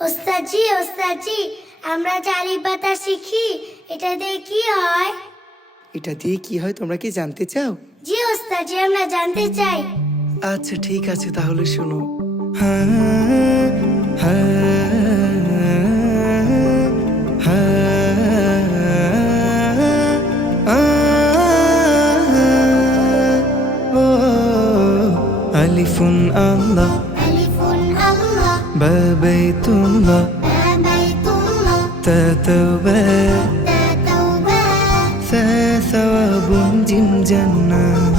ওস্তাজি ওস্তাজি আমরা জালি পাতা শিখি এটা দিয়ে কি হয় এটা দিয়ে কি হয় তোমরা কি জানতে চাও জি ওস্তাজি আমরা জানতে চাই আচ্ছা ঠিক আছে তাহলে শোনো হ্যাঁ, হ্যাঁ, হ্যাঁ, আলিফুন আল্লাহ ببيت الله تتوبة فثواب جم جنة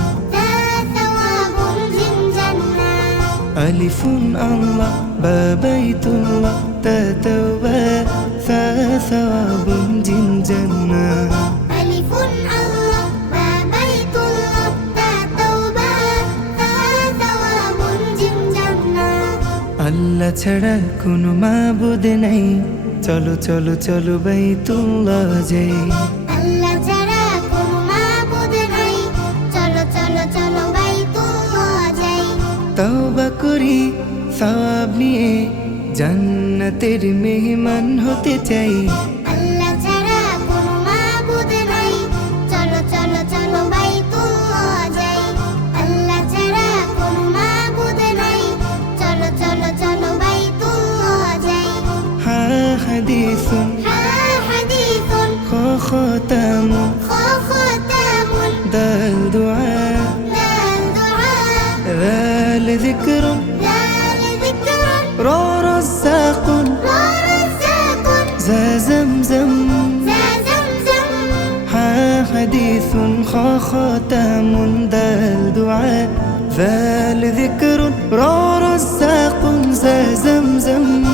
ألف الله ببيت الله تتوبة আল্লাহ ছাড়া কোনো মাবুদ নেই। চলো চলো চলো বাইতুল্লাহ যাই। আল্লাহ ছাড়া কোনো মাবুদ নাই। চলো চলো চলো বাইতুল্লাহ যাই। তওবা করি সওয়াব নিয়ে জান্নাতের মেহমান হতে চাই। حديث. حديث. خا ختام ختام دال دعاء ذا ذكر رزاق ذا زمزم. حا حديث. خا ختام دال دعاء ذال ذكر را رزاق ذا زمزم.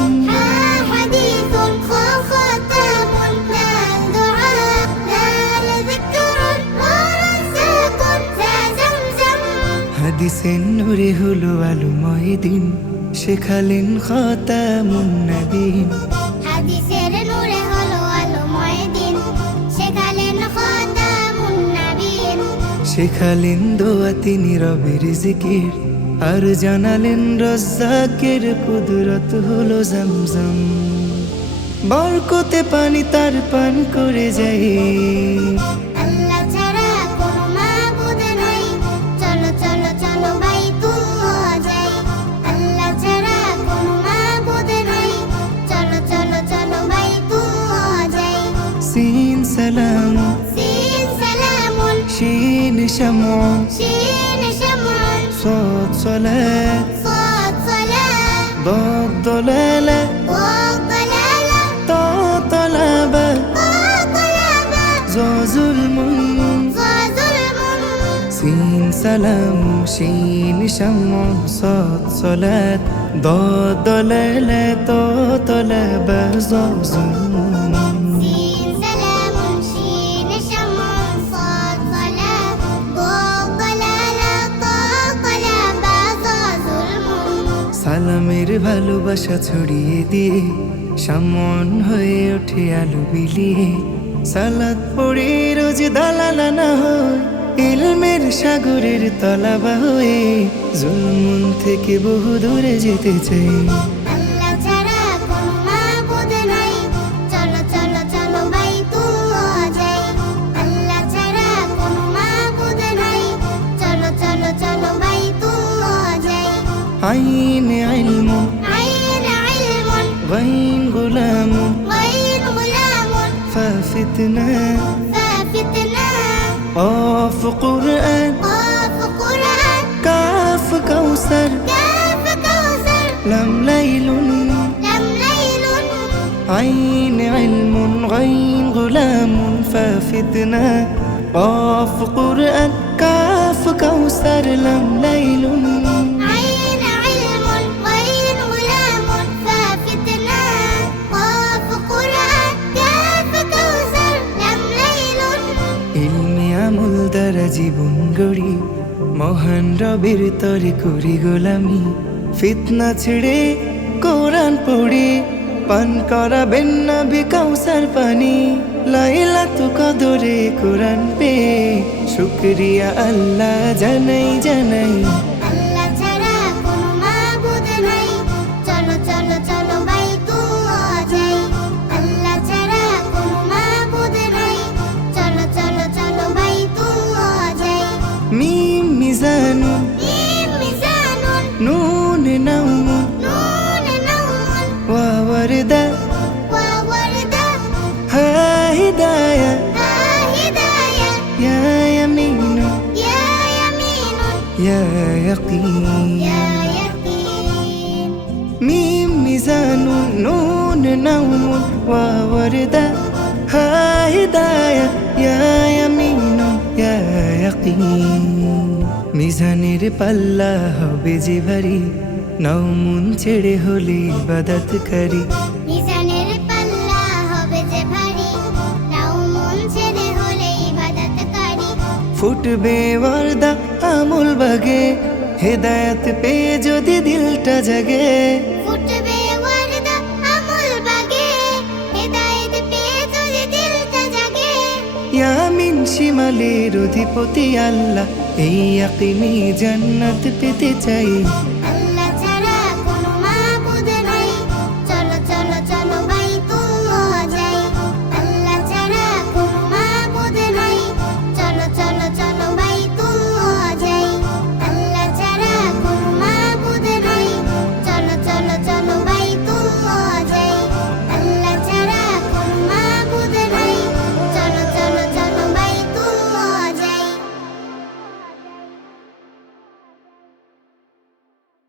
হাদিসের নূরে হলো আলোময় দিন। শেখালেন খতামুন নবীন। হাদিসের নূরে হলো আলোময় দিন। শেখালেন দোয়া তিনি রবের জিকির। আর জানালেন রজ্জাকের কুদরত হলো জমজম। বরকতে পানি তার পান করে যাই شمع شين شمع صوت صلاة صوت صلاة ضاد ضلالة والضلالة طا طلبة طا طلبة زو ظلم سين سلام شين شمع صاد صلاة ضاد ضلالة طا طلبة زو ظلم ভালোবাসা ছড়িয়ে দিয়ে সামন হয়ে ওঠে আলু বিলিয়ে। সালাদ পড়ে রোজ দালালা না হয় সাগরের তলাবা হয়ে। জুলমুন থেকে বহু দূরে যেতে চাই। عين علم. عين علم. غين غلام. غين غلام. ففتنا ففتنا قاف قرآن. قاف قرآن. كاف كوثر. كاف كوثر. لم ليل. لم ليل. عين علم. غين غلام. ففتنا قاف قرآن. كاف كوثر. لم ليل. দ্বারা জীবন গড়ি, মহান রবের তরে করি গোলামি। ফিতনা ছেড়ে কোরআন পড়ে, পান করাবেন না বিকাউসার পানি লাইলা তু কদরে কোরআন পে, শুক্রিয়া আল্লাহ জানাই জানাই। يقين ميم ميزان نون نوم ووردة ها هداية يا يمين يا يقين মিজানের পাল্লা হবে যে ভারী নৌমুন ছেড়ে হলে ইবাদতকারী মিজানের পাল্লা হবে যে ভারী নাও মন ছেড়ে হলে ইবাদতকারী ফুটবে ওয়ারদা আমুল বাগে হেদায়ত পেয়ে যদি দিলটা জাগে ফুটবে ওয়ারদা আমল বাগে হেদায়ত পেয়ে যদি দিলটা জাগে। ইয়ামিন শিমালের অধিপতি আল্লাহ এই আকিনি জান্নাত পেতে চাই।